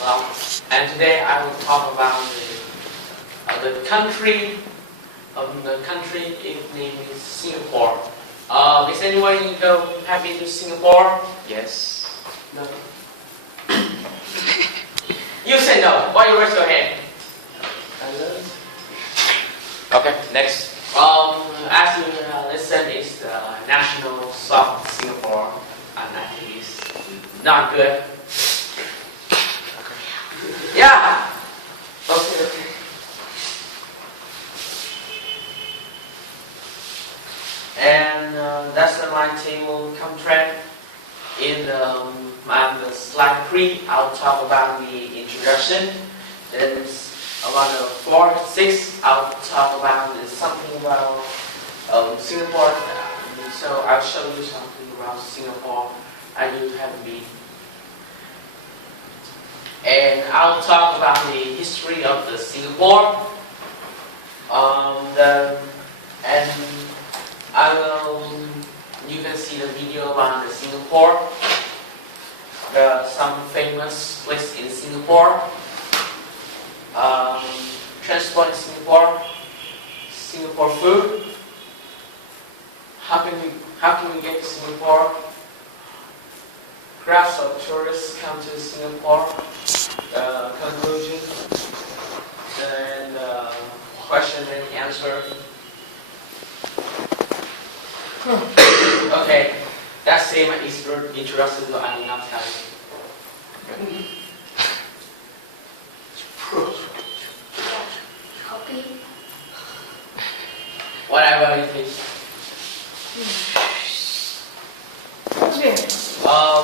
Well, and today I will talk about the country. The country its name is Singapore. Is anyone have been to Singapore? Yes. No. You say no. Why you raise your hand? Okay, next. As you listen, it's the national song of Singapore, and I think it's not good. Yeah. Okay. And that's my table contract. In the slide 3, I'll talk about the introduction. Then about the 4, 6, I'll talk about something about Singapore. So I'll show you something about Singapore and you haven't been. And I'll talk about the history of the Singapore. And you can see the video about the Singapore. There are some famous places in Singapore. Transport in Singapore. Singapore food. How can we get to Singapore? Crowds of tourists come to Singapore. Conclusion. And question and answer. Okay, that's my introduction, so I will not tell you. Copy. Whatever you think.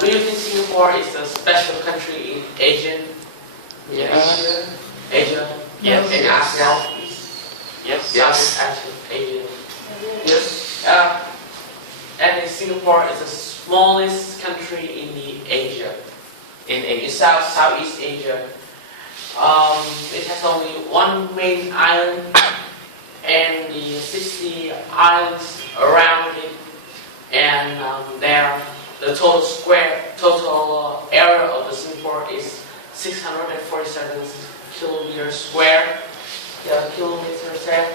Do you think Singapore is a special country in Asia? Yes. Asia? Yes. In ASEAN? Yes. Southeast Asia. Yes. And Singapore is the smallest country in the Asia. In Southeast Asia. It has only one main island and the 60 islands around it. And the total area of the Singapore is 647 kilometers square. Kilometers there.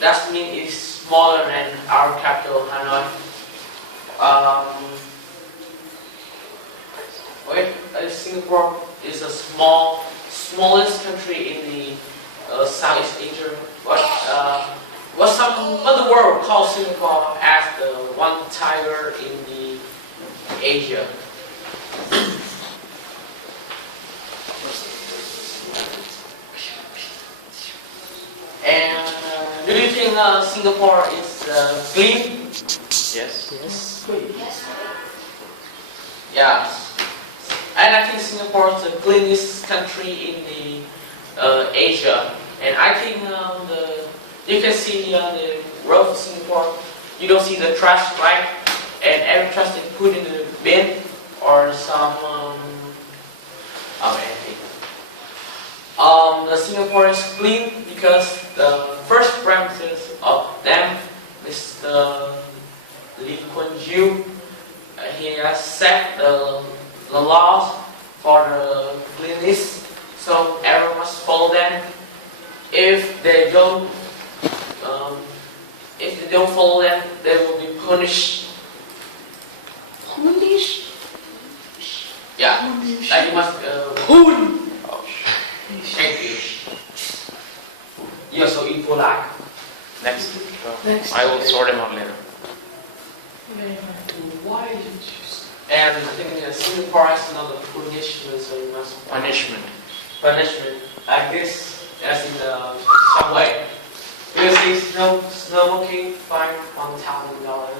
That means it's smaller than our capital, Hanoi. Singapore is the smallest country in the Southeast Asia. What the world calls Singapore as the one tiger in the Asia. And do you think Singapore is clean? Yes. Yes. Yeah. And I think Singapore is the cleanest country in the Asia. And I think you can see the road of Singapore. You don't see the trash, right? And every trash they put in the bin or some. The Singapore is clean because the first premises of them is the Lee Kuan Yew. He has set the laws for the cleanliness, so everyone must follow them. If they don't follow them, they will be punished. Punish. Yeah, like you must Thank you. You're so impolite. Next. Next. I will sort them out later. Why did you? And I think Singapore has another punishment, so you must Punishment. like this, as in the subway. You see smoking, fine $1,000.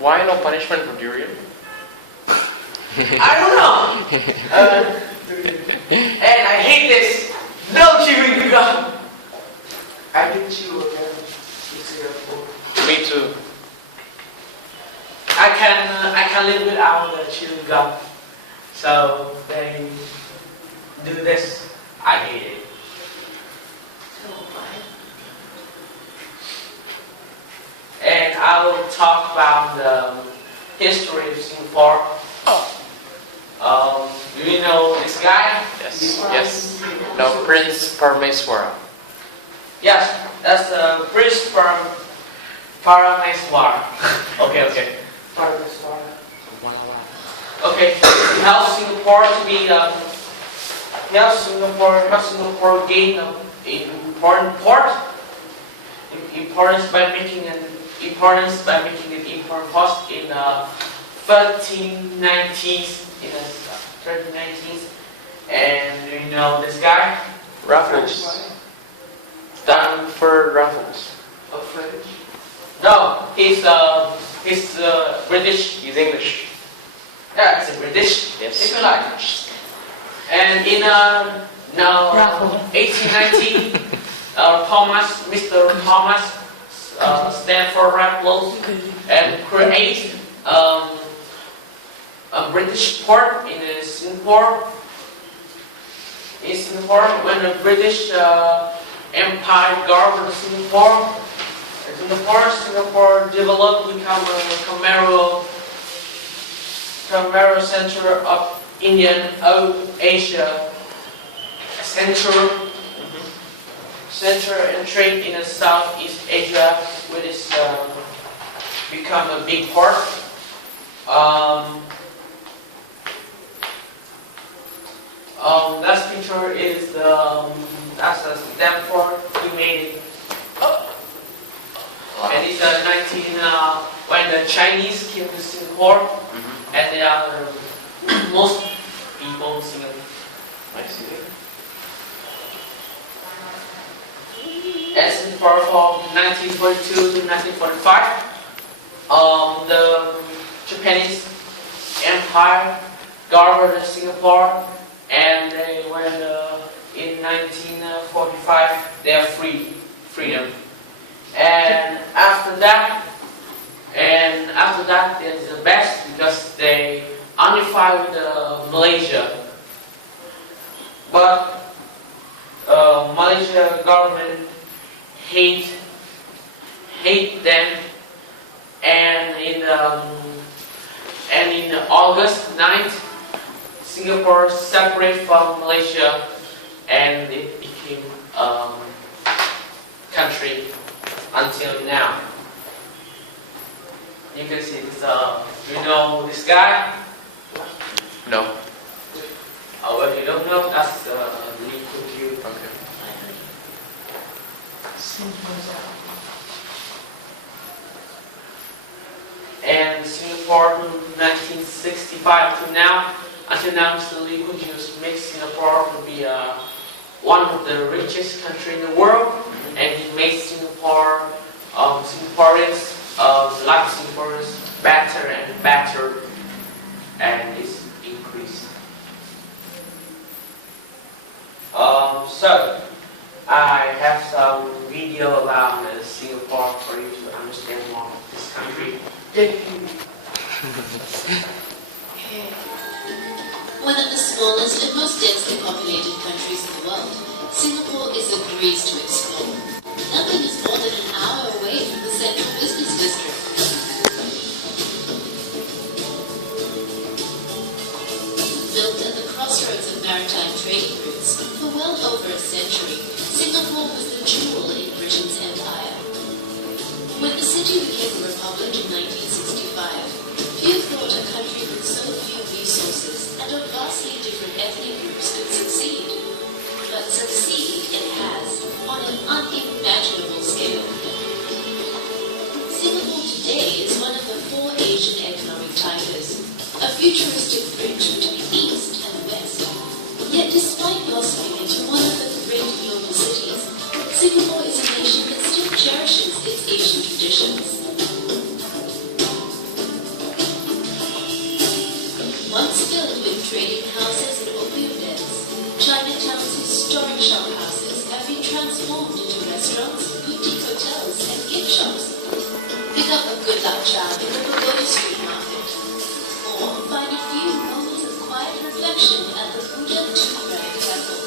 Why no punishment for durian? I don't know. And I hate this. No chewing gum. I didn't chew again. Me too. I can live without the chewing gum. So they do this. I hate it. And I will talk about the history of Singapore. Do you know this guy? Yes. Yes. No, Prince Parameswara. Yes, that's the Prince from Parameswara. Okay. Parameswara. Okay, he helped Singapore to be helped Singapore gain an important port. Importance by making an important post in 1390s. In the 1390s, and you know this guy, Raffles. Stanford Raffles. French? No, he's British. He's English. Yeah, it's a British. Yes. If you like. And in Raffles. 1890, Mr. Thomas Stanford Raffles and create a British port in Singapore. In Singapore, when the British Empire governed Singapore, Singapore developed, become a commercial center of Indian Asia, center and trade in the Southeast Asia, which is become a big port. Last picture is that's a Stanford. He made it. And it's 19 when the Chinese came to Singapore, and they are most people in Singapore. I see. And Singapore from 1942 to 1945, the Japanese Empire governed Singapore, and they when in 1945 they are freedom. And after that there's the best because they unified with Malaysia. But Malaysia government hate them, and in August 9th, Singapore separated from Malaysia, and it became country until now. You can see this. You know this guy? No. Oh, if you don't know, that's Lee Kuan Yew. Okay. And Singapore from 1965 to now, until now, Mr. Lee Kuan Yew makes Singapore to be one of the richest country in the world, and he makes Singapore, Singaporeans, like Singaporeans, better and better, and it's increased. So I have some video about Singapore for you to understand more of this country. One of the smallest and most densely populated countries in the world, Singapore is a breeze to explore. Nothing is more than an hour away from the central business district. Built at the crossroads of maritime trading routes, for well over a century, Singapore was the jewel in Britain's empire. When the city became a republic in 1965, few thought a country with so few resources and of vastly different ethnic groups could succeed. But succeed it has, on an unimaginable scale. Singapore today is one of the 4 Asian economic tigers, a futuristic bridge between East and West. Yet despite blossoming into one of the great global cities, Singapore is a nation that still cherishes its Asian traditions. Once filled with trading houses and opium dens, Chinatown's historic shop houses have been transformed into restaurants, boutique hotels, and gift shops. Pick up a good luck charm in the Pagoda Street Market, or find a few moments of quiet reflection at the Buddha Tupac Temple.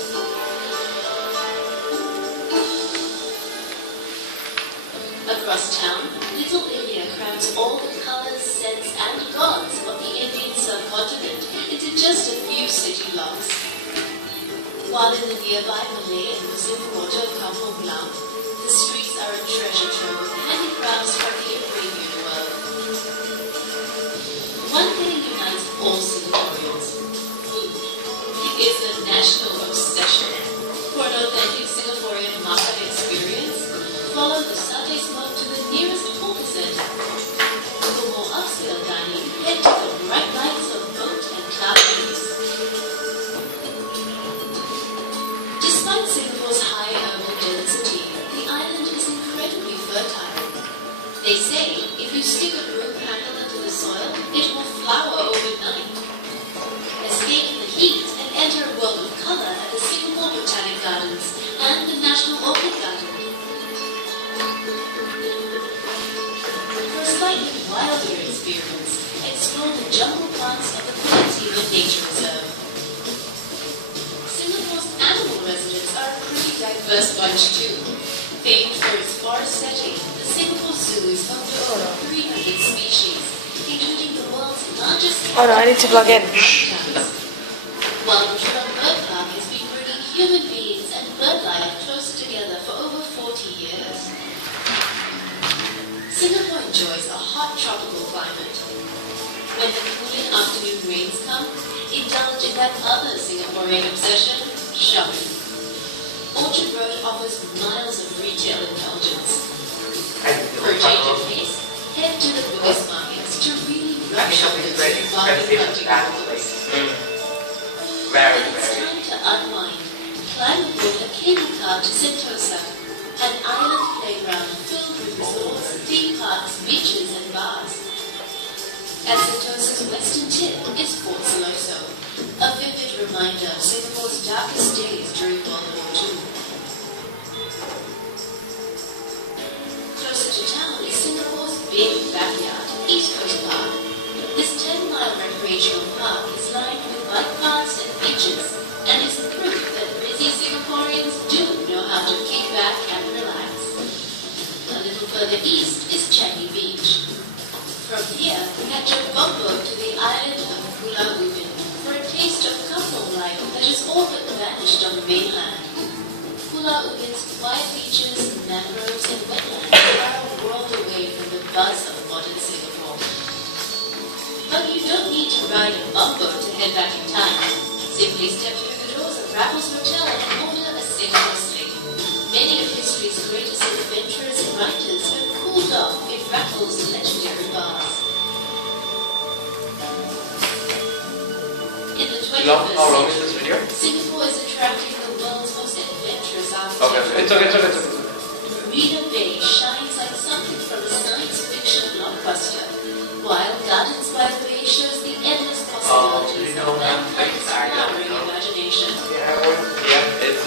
Across town, Little India crowds all the colors, scents, and gods of the Indian subcontinent into just a few city blocks. While in the nearby Malay and Muslim quarter of Kampong Glam, the streets are a treasure trove of handicrafts from the Arabian world. One thing unites all Singaporeans: food. It is a national obsession. For an authentic Singaporean makan experience, follow the Sunday smoke to the nearest hawker centre. For more upscale dining, head to the bright lights of Boat and Cloudways. Despite Singapore's high urban density, the island is incredibly fertile. They say if you stick a broom handle into the soil, it will flower overnight. Escape the heat and enter a world of colour at the Singapore Botanic Gardens and the National Orchid Garden. For a slightly wilder experience, explore the jungle parts of the Peninsula Nature Reserve. Singapore's animal residents are a pretty diverse bunch too. Famed for its forest setting, the Singapore Zoo is home to over 300 species, including the world's largest Oh no, I need to plug in. While the Trump Bird Park has been bringing human beings and bird life closer together for over 40 years. Singapore enjoys a hot tropical climate. When the cooling afternoon rains come, indulge in that other Singaporean obsession, shopping. Orchard Road offers miles of retail indulgence. For a change of pace, head to the Buddhist markets to really rush up the bargain hunting houses. Very, When it's very. time to unwind, climb aboard a cable car to Sentosa, an island playground filled with resorts, theme parks, beaches and bars. At Sentosa's western tip is Port Siloso, a vivid reminder of Singapore's darkest days during World War II. Closer to town is Singapore's big backyard, East Coast Park. This 10-mile recreational park is lined with bike paths and beaches, and is proof that busy Singaporeans do know how to kick back and relax. A little further east is Changi Beach. From here, catch a bumboat to the island of Pulau Ubin for a taste of kampong life that has all but vanished on the mainland. Pulau Ubin's quiet beaches, mangroves and wetlands are a world away from the buzz of modern Singapore. But you don't need to ride a bumboat to head back in time. Simply step through the doors of Raffles Hotel and order a Singapore Sling. Many of history's greatest adventurers and writers have cooled off in Raffles' legendary bars. In the 21st How long is century, this video? Singapore is attracting the world's most adventurous Okay, architecture. it's okay. Marina Bay shines like something from a science fiction blockbuster, while Gardens by the Bay shows the endless possibilities you know of that that thing, I don't flowering know. imagination. Yeah, it's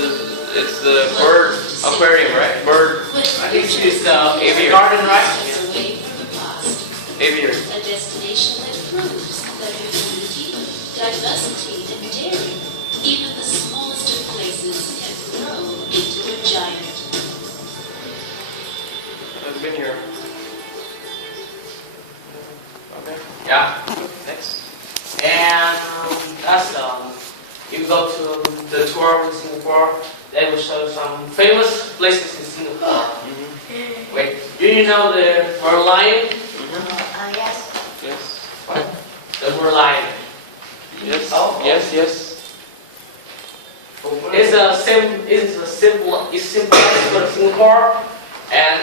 the bird aquarium, right? Bird I think it's the garden, right? Away from the past, aviary. a destination that proves that with unity, diversity, and daring, even the smallest of places can grow into a giant. I've been here. Okay, Yeah. next. And that's you go to the tour in Singapore, they will show some famous places in Singapore. Wait, do you know the Merlion? Yes. Yes. What? The Merlion. Yes. Oh. Yes. It's simple for Singapore, and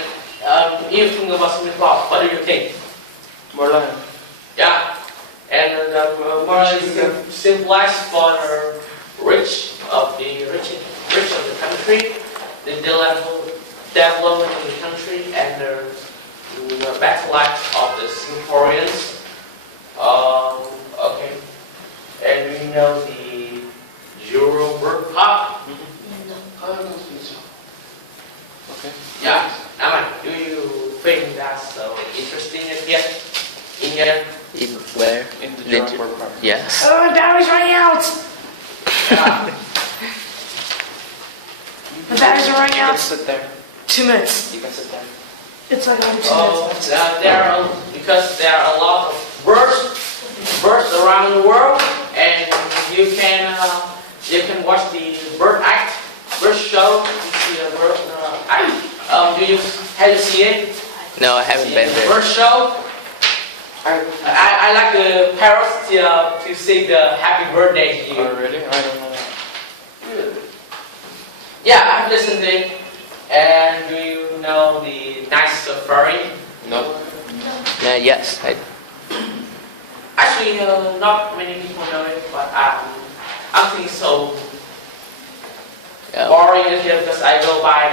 you think about Singapore. What do you think? Merlion. Yeah, and the Merlion is symbolized for the rich of the country, the development of the country, and the better life of the Singaporeans. Okay, and we know the Euro World Cup. Okay. Yeah, Aman, do you think that's so interesting yet? In here? In where? In the Liter- Jurong Park. Yes. Oh, the battery's running out! Yeah. The batteries are running You can out. sit there. 2 minutes. You can sit there. It's like only 2 Oh, minutes. because there are a lot of birds around the world, and you can You can watch the bird act, bird show. You see a bird act. Have you seen it? No, I haven't been there. Bird show. I like the parrots to sing the happy birthday to you. Oh, really? I don't know that. Yeah, I've listened to it. And do you know the night safari? No. Yes. Actually, not many people know it, but I think so boring here because I go by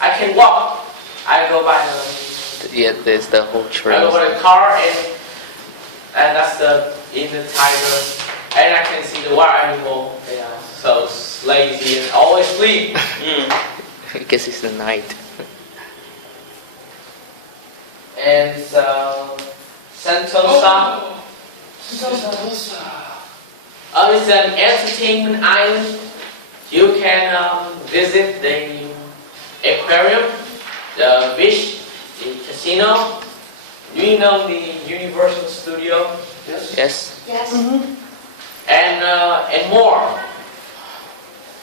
I can walk. I go by Yeah, there's the whole I trail. go by the car and that's in the tiger, and I can see the wild animal. They are so lazy and always sleep. I guess it's the night. And Sentosa. It's an entertainment island. You can visit the aquarium, the beach, the casino. Do you know the Universal Studio? Yes. Yes. And more.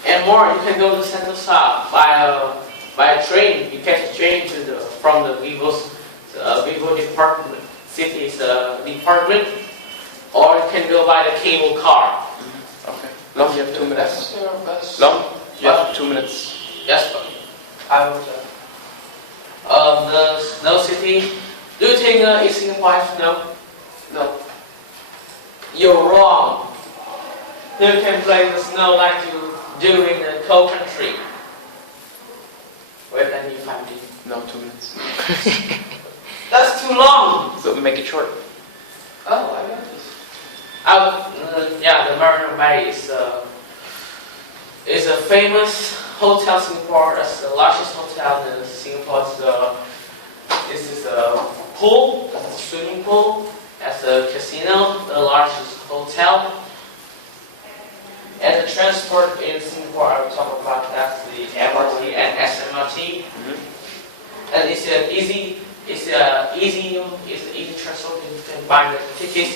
And more. You can go to Sentosa by a train. You catch a train from the Vivo department, city's department, or you can go by the cable car. Okay. Long, you have 2 minutes. Long, you have 2 minutes. Yes, but I will. The snow city. Do you think it's Singapore snow? No. You're wrong. You can play the snow like you do in the cold country. Wait, then you find it. No, 2 minutes. That's too long. So make it short. Oh, I got this. Yeah, the Marina Bay is a famous hotel in Singapore. That's the largest hotel in Singapore. This is a pool, a swimming pool. That's a casino, the largest hotel. And the transport in Singapore, I will talk about that's the MRT and SMRT. And it's easy transport. You can buy the tickets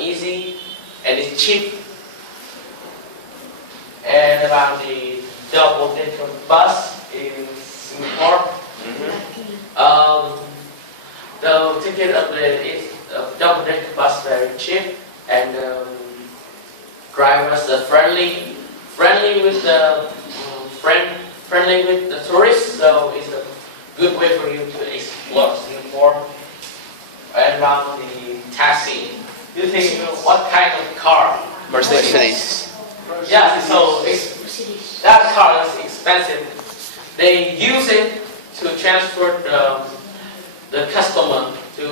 easy and it's cheap. And about the double-decker bus in Singapore. The ticket of the double-decker bus very cheap, and drivers are friendly with the tourists. So it's a good way for you to explore Singapore. And around the taxi, you think what kind of car? Mercedes. Yeah, so that car is expensive. They use it to transport the customer to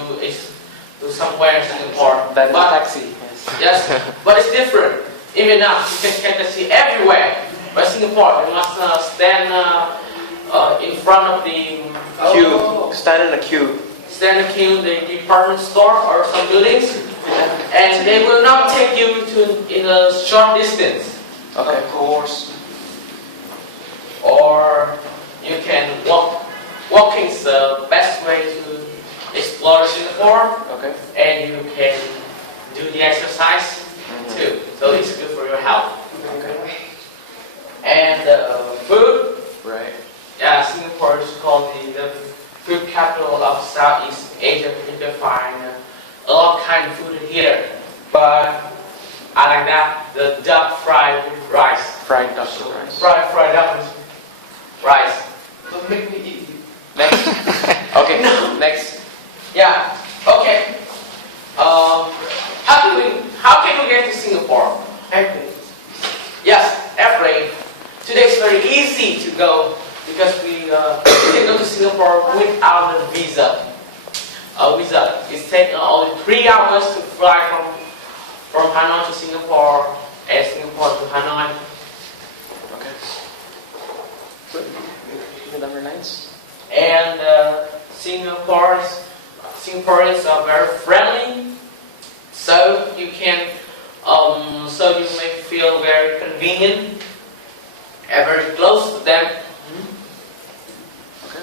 somewhere in Singapore. That is But- taxi. Yes, but it's different. In Vietnam, you can get taxi everywhere. But Singapore, you must stand in front of the Queue. Stand in a queue. stand in queue in the department store or some buildings, and they will not take you in a short distance. Okay. Of course. Or you can walk. Walking is the best way to explore Singapore, Okay. and you can do the exercise too. So it's good for your health. Okay. And food. Right. Yeah, Singapore is called the food capital of Southeast Asia. You can find a lot of kind of food here. But I like that, the duck fried with rice. Fried duck with rice. Fried duck with rice. Don't make me eat you. Next. Okay. Next. Yeah. Okay. How can we get to Singapore? Airplane. Yes, airplane. Today it's very easy to go because we can go to Singapore without a visa. It takes only 3 hours to fly from Hanoi to Singapore and Singapore to Hanoi. Okay. Good. The number 9s. And Singaporeans are very friendly, so you may feel very convenient and very close to them. Okay.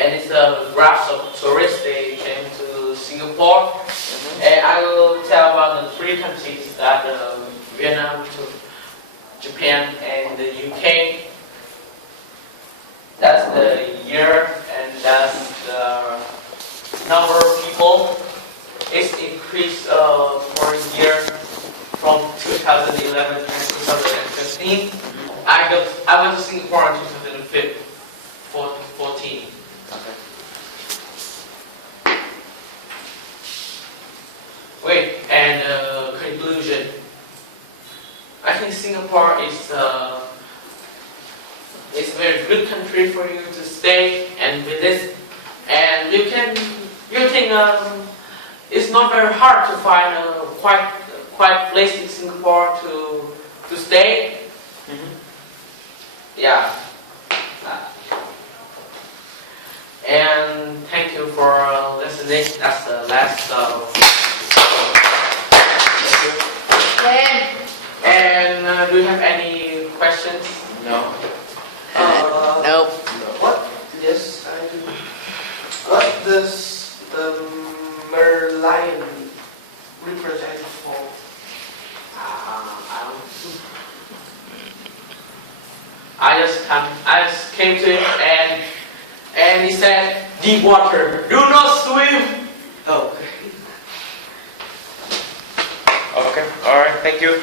and it's a graph of tourists. They came to Singapore, and I will tell about the three countries that Vietnam, Japan, and the UK. That's the year, and that's the number of people. It's increased for a year from 2011 to 2015. I went to Singapore in 2014. Okay. Wait, and conclusion. I think Singapore is a very good country for you to stay and visit, and you think it's not very hard to find a quiet place in Singapore to stay. Yeah. And thank you for listening. That's the last. And do you have any questions? No. Nope. What? Yes, I do. What does the Merlion represent for? I just came to him and he said, deep water, do not swim. Oh. Okay. All right. Thank you.